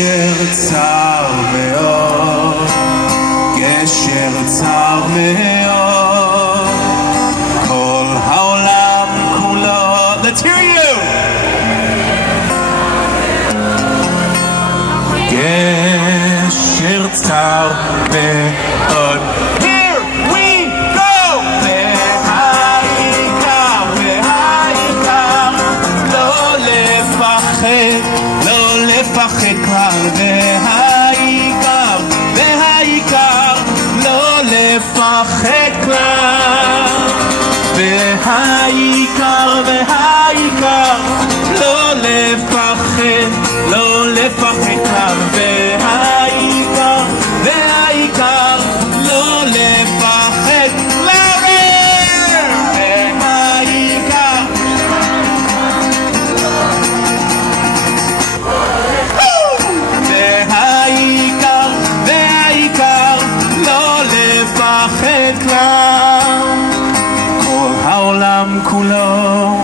גשר צר מאוד, גשר צר מאוד, כל העולם כולו. Let's hear you! גשר צר מאוד. Here we go! והעיקר, והעיקר, לא לפחד, לא לפחד כבר. והעיקר, והעיקר, לא לפחד כבר. והעיקר, והעיקר, לא לפחד, לא לפחד כבר. והעיקר, והעיקר, לא לפחד כבר. והעיקר, והעיקר, והעיקר, לא לפחד כבר. כל העולם כולו.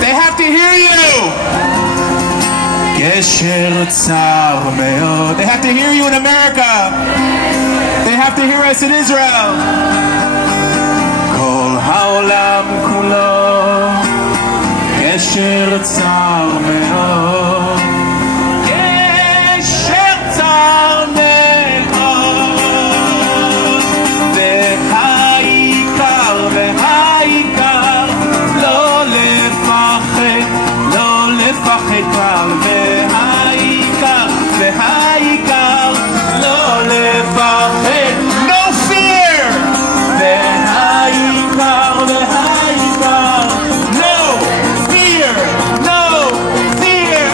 They have to hear you. גשר צר מאוד. They have to hear you in America. They have to hear us in Israel. כל העולם כולו. גשר צר מאוד. גשר צר מאוד. והעיקר, והעיקר, לא לפחד, לא לפחד כבר. והעיקר, והעיקר, לא לפחד. No fear! והעיקר, והעיקר, no fear, no fear.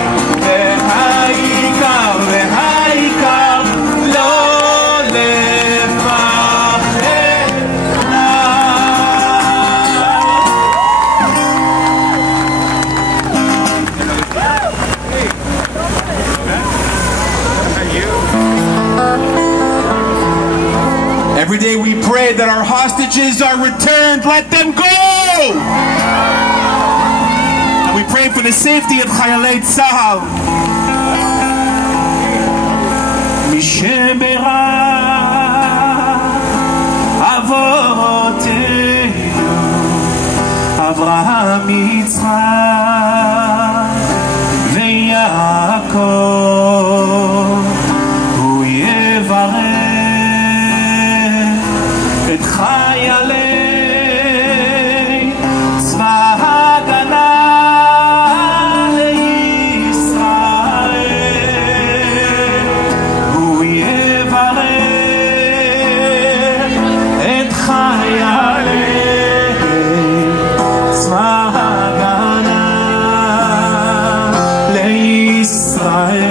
והעיקר, והעיקר, לא לפחד. Every day we pray that our hostages are returned. Let them go! And we pray for the safety of Chayalei Tzahal. משברך אבותינו אברהם יצחק ויעקב, הוא יברך את חיילי צבא ההגנה לישראל, הוא יברך את חיילי צבא ההגנה לישראל.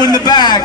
you in the back.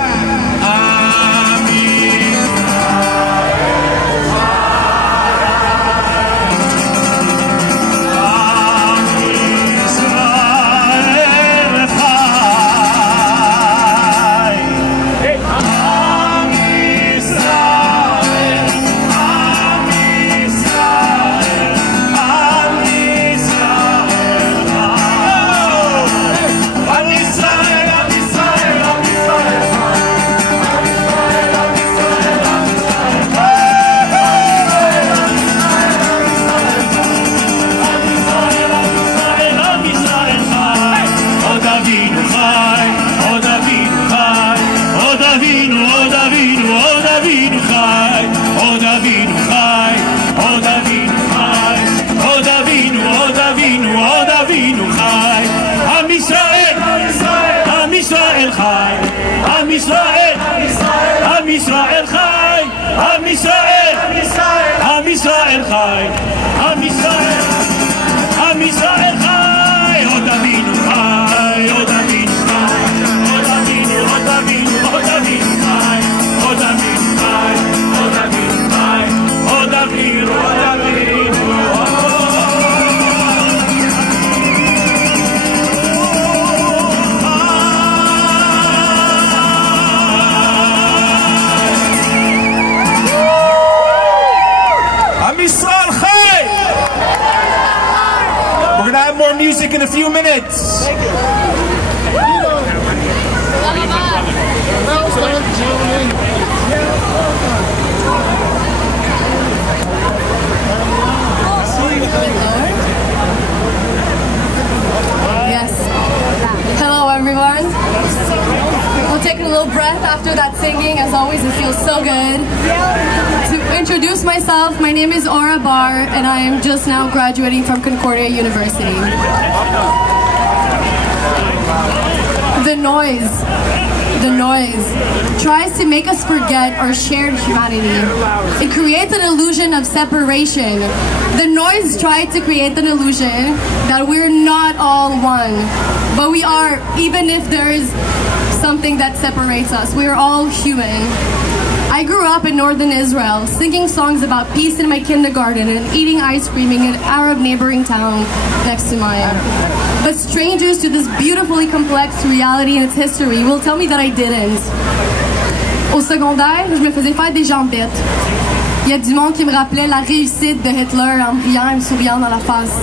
Music in a few minutes. Thank you. Yes. Hello, everyone. We'll take a little breath after that singing. As always, it feels so good. To introduce myself, my name is Aura Bar, and I am just now graduating from Concordia University. The noise tries to make us forget our shared humanity. It creates an illusion of separation. The noise tried to create an illusion that we're not all one, but we are, even if there is something that separates us. We are all human. I grew up in northern Israel, singing songs about peace in my kindergarten and eating ice cream in an Arab neighboring town next to mine. But strangers to this beautifully complex reality and its history will tell me that I didn't. Au secondaire, je me faisais faire des jambettes. Il y a du monde qui me rappelait la réussite de Hitler en riant et me souriant dans la face.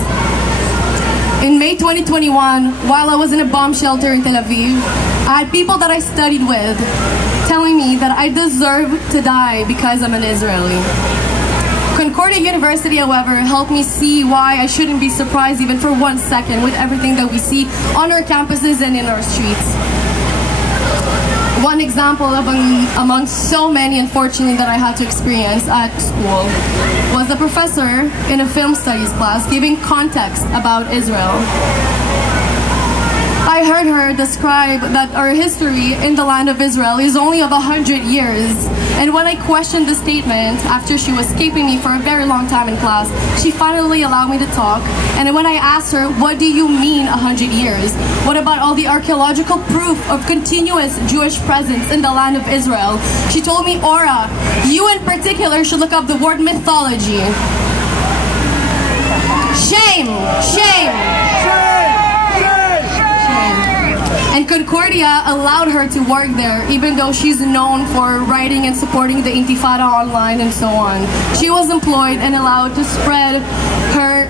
In May 2021, while I was in a bomb shelter in Tel Aviv, I had people that I studied with telling me that I deserve to die because I'm an Israeli. Concordia University, however, helped me see why I shouldn't be surprised even for 1 second with everything that we see on our campuses and in our streets. One example among so many, unfortunately, that I had to experience at school was a professor in a film studies class giving context about Israel. I heard her describe that our history in the land of Israel is only of 100 years. And when I questioned the statement, after she was escaping me for a very long time in class, she finally allowed me to talk. And when I asked her, what do you mean 100 years? What about all the archaeological proof of continuous Jewish presence in the land of Israel? She told me, Aura, you in particular should look up the word mythology. Shame! Shame! And Concordia allowed her to work there, even though she's known for writing and supporting the Intifada online and so on. She was employed and allowed to spread her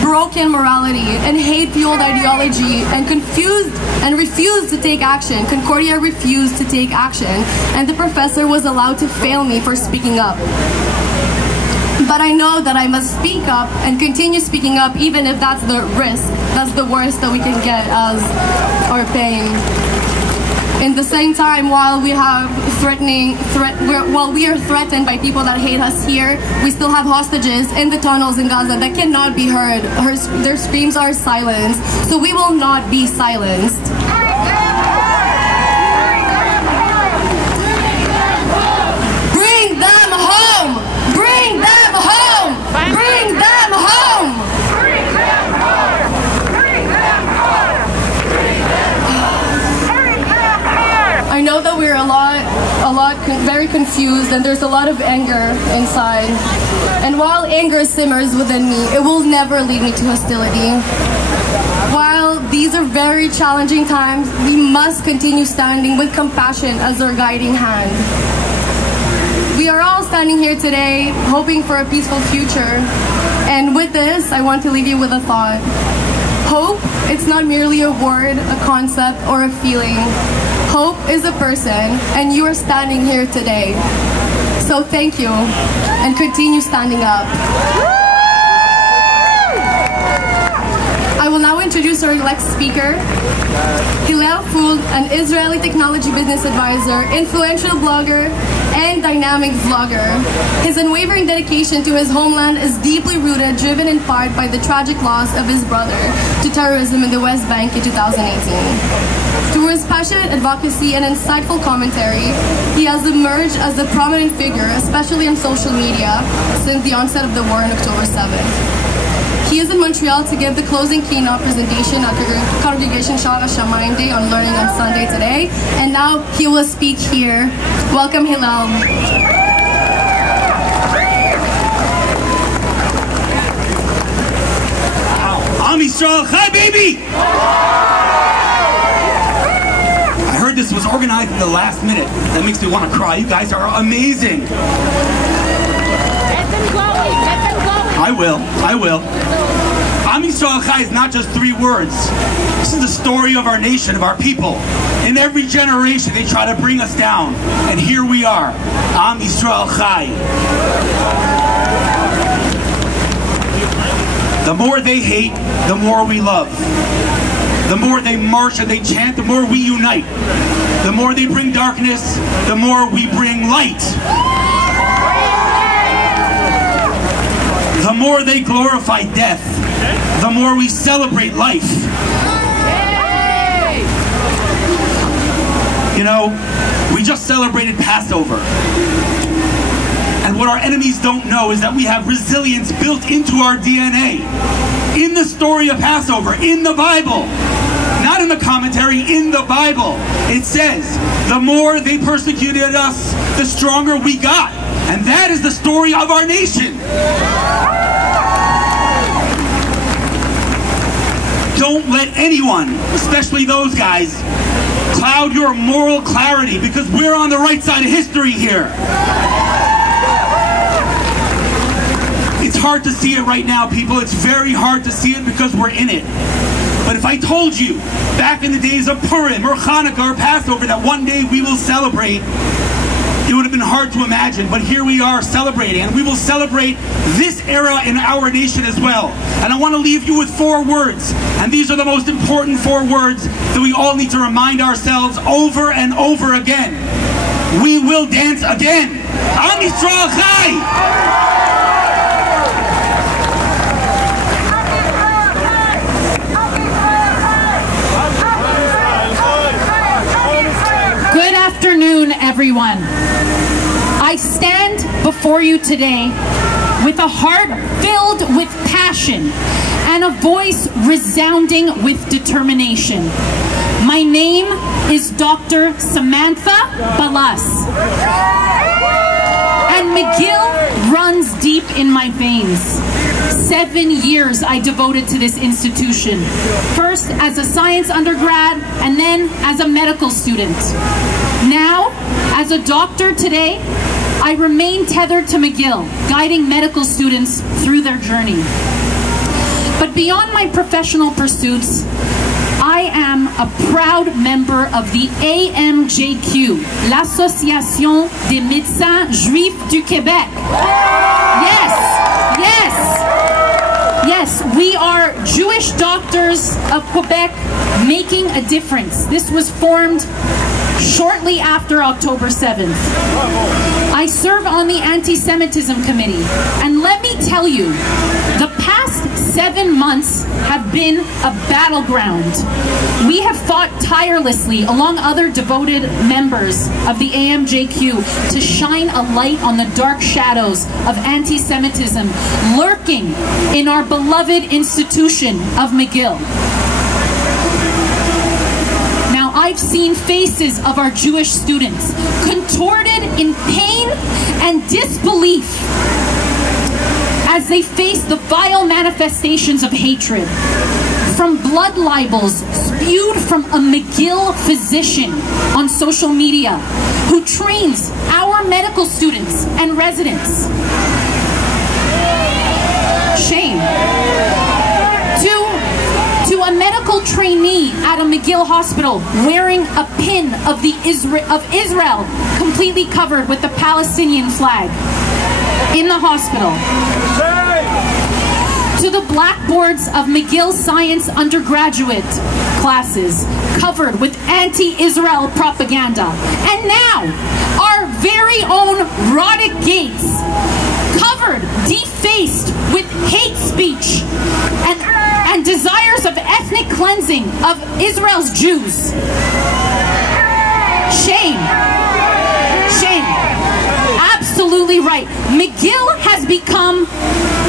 broken morality and hate-fueled ideology and refused to take action. Concordia refused to take action, and the professor was allowed to fail me for speaking up. But I know that I must speak up and continue speaking up, even if that's the risk. That's the worst that we can get as our pain. In the same time, while we are threatened by people that hate us here, we still have hostages in the tunnels in Gaza that cannot be heard. Their screams are silenced, so we will not be silenced. Bring them home! Bring them home! Bring them home! Bring them home! Bring them home! Bring them home! I know that very confused and there's a lot of anger inside. And while anger simmers within me, it will never lead me to hostility. While these are very challenging times, we must continue standing with compassion as our guiding hand. We are all standing here today hoping for a peaceful future. And with this, I want to leave you with a thought. Hope, it's not merely a word, a concept, or a feeling. Hope is a person, and you are standing here today. So thank you, and continue standing up. I will now introduce our next speaker, Hillel Fool, an Israeli technology business advisor, influential blogger, and dynamic vlogger. His unwavering dedication to his homeland is deeply rooted, driven in part by the tragic loss of his brother to terrorism in the West Bank in 2018. Through his passionate advocacy and insightful commentary, he has emerged as a prominent figure, especially on social media, since the onset of the war on October 7th. He is in Montreal to give the closing keynote presentation at the Congregation Shara Shamayim Day on Learning on Sunday today, and now he will speak here. Welcome, Hillel. Am Yisrael Chai, baby! I heard this was organized in the last minute. That makes me want to cry. You guys are amazing. I will. Am Yisrael Chai is not just 3 words. This is the story of our nation, of our people. In every generation, they try to bring us down. And here we are. Am Yisrael Chai. The more they hate, the more we love. The more they march and they chant, the more we unite. The more they bring darkness, the more we bring light. The more they glorify death, the more we celebrate life. You know, we just celebrated Passover. And what our enemies don't know is that we have resilience built into our DNA. In the story of Passover, in the Bible, not in the commentary, in the Bible, it says, the more they persecuted us, the stronger we got. And that is the story of our nation. Don't let anyone, especially those guys, cloud your moral clarity, because we're on the right side of history here. It's hard to see it right now, people. It's very hard to see it because we're in it. But if I told you, back in the days of Purim or Hanukkah or Passover, that one day we will celebrate, it would have been hard to imagine, but here we are celebrating, and we will celebrate this era in our nation as well. And I want to leave you with 4 words, and these are the most important 4 words that we all need to remind ourselves over and over again. We will dance again. Am Yisrael Chai! Good afternoon, everyone. I stand before you today with a heart filled with passion and a voice resounding with determination. My name is Dr. Samantha Balas, and McGill runs deep in my veins. 7 years I devoted to this institution, first as a science undergrad and then as a medical student. Now, as a doctor today, I remain tethered to McGill, guiding medical students through their journey. But beyond my professional pursuits, I am a proud member of the AMJQ, l'Association des Médecins Juifs du Québec. Yes, we are Jewish doctors of Quebec making a difference. This was formed shortly after October 7th. I serve on the Anti-Semitism Committee, and let me tell you, the past 7 months have been a battleground. We have fought tirelessly, along other devoted members of the AMJQ, to shine a light on the dark shadows of anti-Semitism lurking in our beloved institution of McGill. Now, I I've seen faces of our Jewish students contorted in pain and disbelief as they face the vile manifestations of hatred. From blood libels spewed from a McGill physician on social media who trains our medical students and residents. Shame. To a medical trainee at a McGill hospital wearing a pin of Israel completely covered with the Palestinian flag in the hospital. To the blackboards of McGill science undergraduate classes covered with anti-Israel propaganda. And now, our very own Roddick Gates, covered, defaced with hate speech and desires of ethnic cleansing of Israel's Jews. Shame. Shame. Absolutely right. McGill has become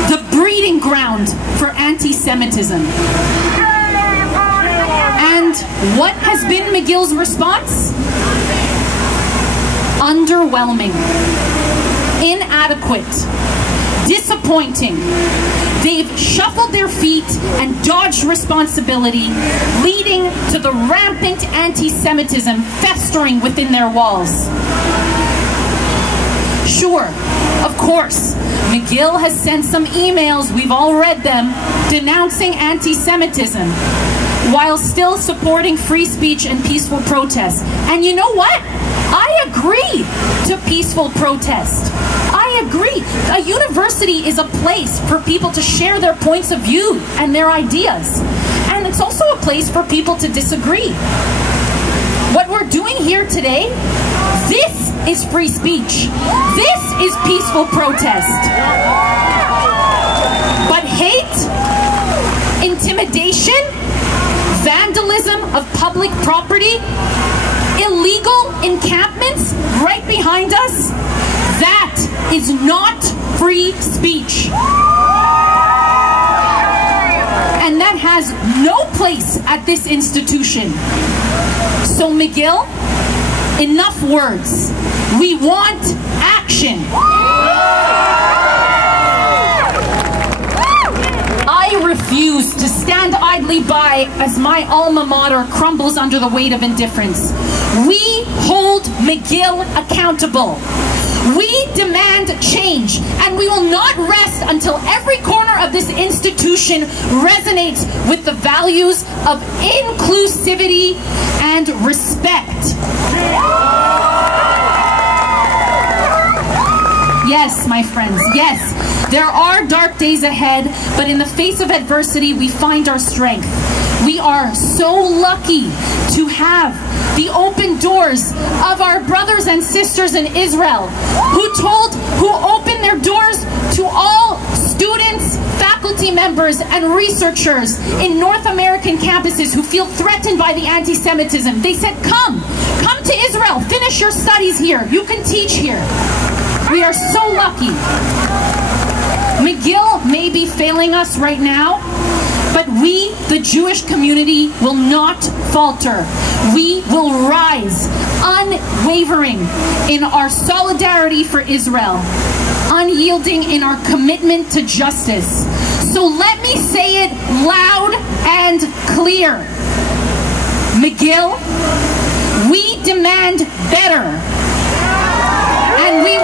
the breeding ground for anti-Semitism. And what has been McGill's response? Underwhelming, inadequate, disappointing. They've shuffled their feet and dodged responsibility, leading to the rampant anti-Semitism festering within their walls. Sure, of course, McGill has sent some emails, we've all read them, denouncing anti-Semitism, while still supporting free speech and peaceful protest. And you know what? I agree to peaceful protest. I agree. A university is a place for people to share their points of view and their ideas. And it's also a place for people to disagree. What we're doing here today, this is free speech. This is peaceful protest. But hate, intimidation, vandalism of public property, illegal encampments right behind us, that is not free speech. And that has no place at this institution. So McGill, enough words. We want action. I refuse to stand idly by as my alma mater crumbles under the weight of indifference. We hold McGill accountable. We demand change, and we will not rest until every corner of this institution resonates with the values of inclusivity and respect. Yes, my friends, yes. There are dark days ahead, but in the face of adversity, we find our strength. We are so lucky to have the open doors of our brothers and sisters in Israel who opened their doors to all students, faculty members, and researchers in North American campuses who feel threatened by the anti-Semitism. They said, come to Israel, finish your studies here, you can teach here. We are so lucky. McGill may be failing us right now, but we, the Jewish community, will not falter. We will rise, unwavering in our solidarity for Israel, unyielding in our commitment to justice. So let me say it loud and clear. McGill, we demand better. And we